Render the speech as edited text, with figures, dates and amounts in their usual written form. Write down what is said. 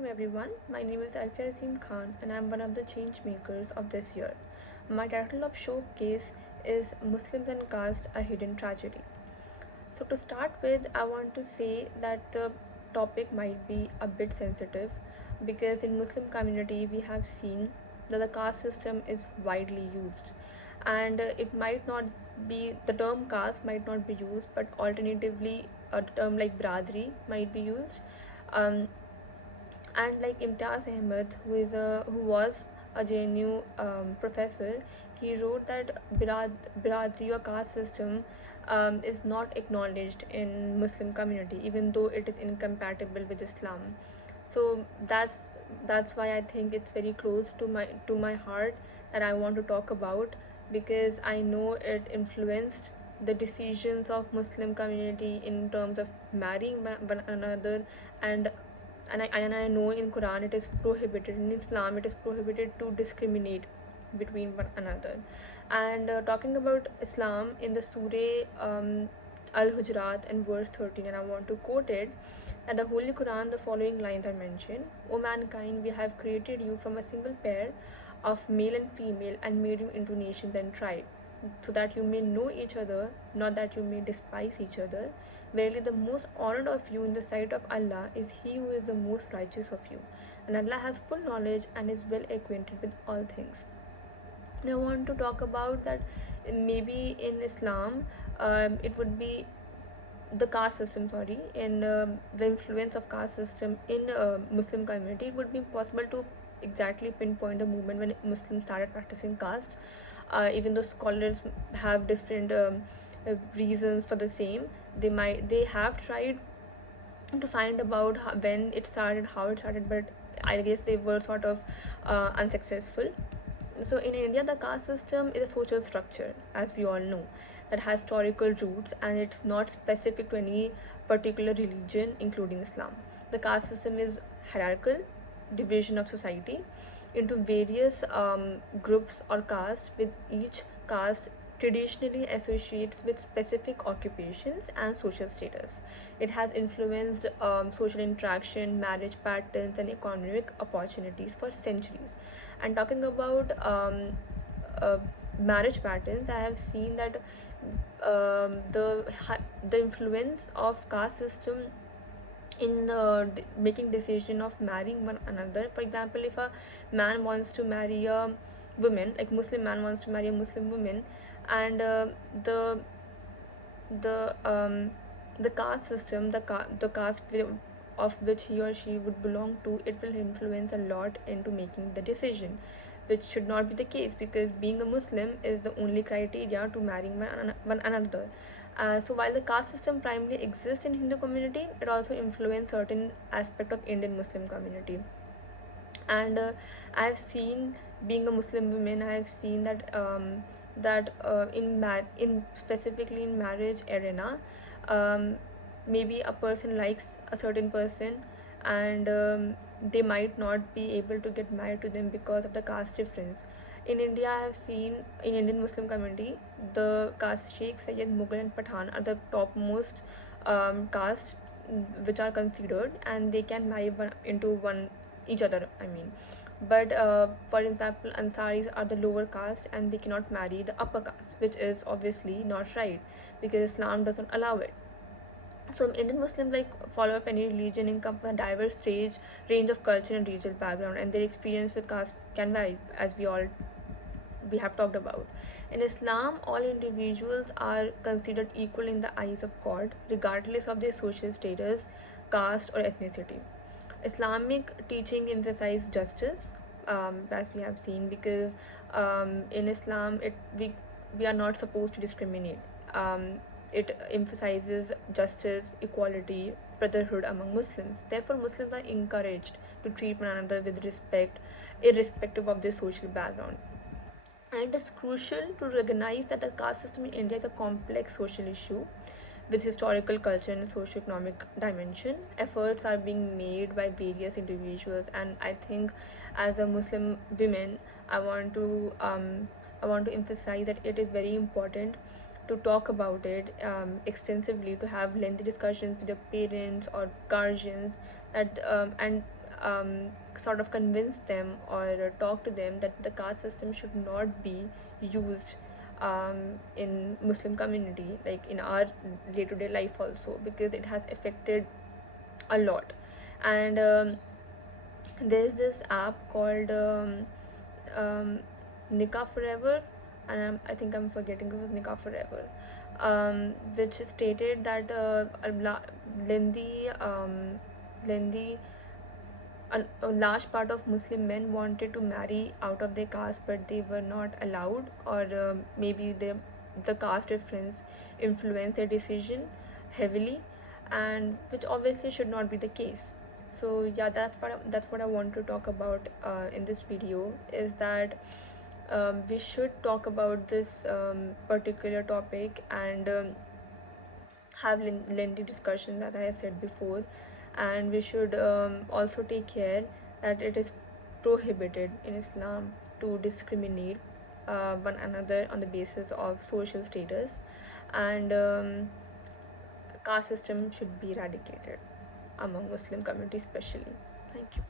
welcome everyone. My name is Alfiya Azeem Khan and I am one of the change makers of this year. My title of showcase is Muslims and Caste, a Hidden Tragedy. So to start with, I want to say that the topic might be a bit sensitive because in Muslim community we have seen that the caste system is widely used, and it might not be, the term caste might not be used, but alternatively a term like bradri might be used. um, and like Imtiaz Ahmed, who was a JNU professor, he wrote that Biradri or caste system is not acknowledged in Muslim community, even though it is incompatible with Islam. So that's why I think it's very close to my heart that I want to talk about, because I know it influenced the decisions of Muslim community in terms of marrying one another. And I know in Quran it is prohibited, in Islam it is prohibited to discriminate between one another. And talking about Islam in the Surah Al-Hujurat and verse 13, and I want to quote it, that the Holy Quran, the following lines are mentioned: O mankind, we have created you from a single pair of male and female and made you into nations and tribes, so that you may know each other, not that you may despise each other. Verily, the most honored of you in the sight of Allah is he who is the most righteous of you, and Allah has full knowledge and is well acquainted with all things. Now, I want to talk about that maybe in Islam, it would be the caste system, sorry, in the influence of caste system in Muslim community. It would be impossible to exactly pinpoint the moment when Muslims started practicing caste, even though scholars have different reasons for the same. They have tried to find about when it started, how it started, but I guess they were sort of unsuccessful. So in India, the caste system is a social structure, as we all know, that has historical roots, and it's not specific to any particular religion, including Islam. The caste system is hierarchical division of society into various groups or castes, with each caste traditionally associates with specific occupations and social status. It has influenced social interaction, marriage patterns, and economic opportunities for centuries. And talking about uh, marriage patterns, I have seen that the influence of caste system in making decision of marrying one another. For example, if a man wants to marry a woman, like Muslim man wants to marry a Muslim woman, and the the um, the caste system, the caste of which he or she would belong to, it will influence a lot into making the decision, which should not be the case, because being a Muslim is the only criteria to marrying one another. So while the caste system primarily exists in Hindu community, it also influences certain aspect of Indian Muslim community. And I've seen, being a Muslim woman, I've seen that in specifically in marriage arena, um, maybe a person likes a certain person, and they might not be able to get married to them because of the caste difference. In India, I have seen, in Indian Muslim community, the caste Sheikh, Sayyid, Mughal, and Pathan are the topmost caste which are considered, and they can marry into one each other, I mean. But for example, Ansaris are the lower caste and they cannot marry the upper caste, which is obviously not right, because Islam doesn't allow it. So Indian Muslims, like follow of any religion, encompass a diverse range of culture and regional background, and their experience with caste can vary, as we have talked about. In Islam, all individuals are considered equal in the eyes of God, regardless of their social status, caste, or ethnicity. Islamic teaching emphasize justice, as we have seen, because in Islam, we are not supposed to discriminate. It emphasizes justice, equality, brotherhood among Muslims. Therefore, Muslims are encouraged to treat one another with respect, irrespective of their social background. And it is crucial to recognize that the caste system in India is a complex social issue with historical, culture, and socio-economic dimension. Efforts are being made by various individuals, and I think, as a Muslim woman, I want to emphasize that it is very important to talk about it extensively, to have lengthy discussions with your parents or guardians, that and sort of convince them or talk to them that the caste system should not be used in Muslim community, like in our day-to-day life also, because it has affected a lot. And there's this app called um, Nikah Forever, and I think I'm forgetting it was Nikah Forever, which stated that lengthy, lengthy a large part of Muslim men wanted to marry out of their caste, but they were not allowed, or maybe the caste difference influenced their decision heavily, and which obviously should not be the case. So yeah, that's what I want to talk about in this video, is that we should talk about this particular topic and have lengthy discussions, as I have said before, and we should also take care that it is prohibited in Islam to discriminate one another on the basis of social status, and caste system should be eradicated among Muslim community especially. Thank you.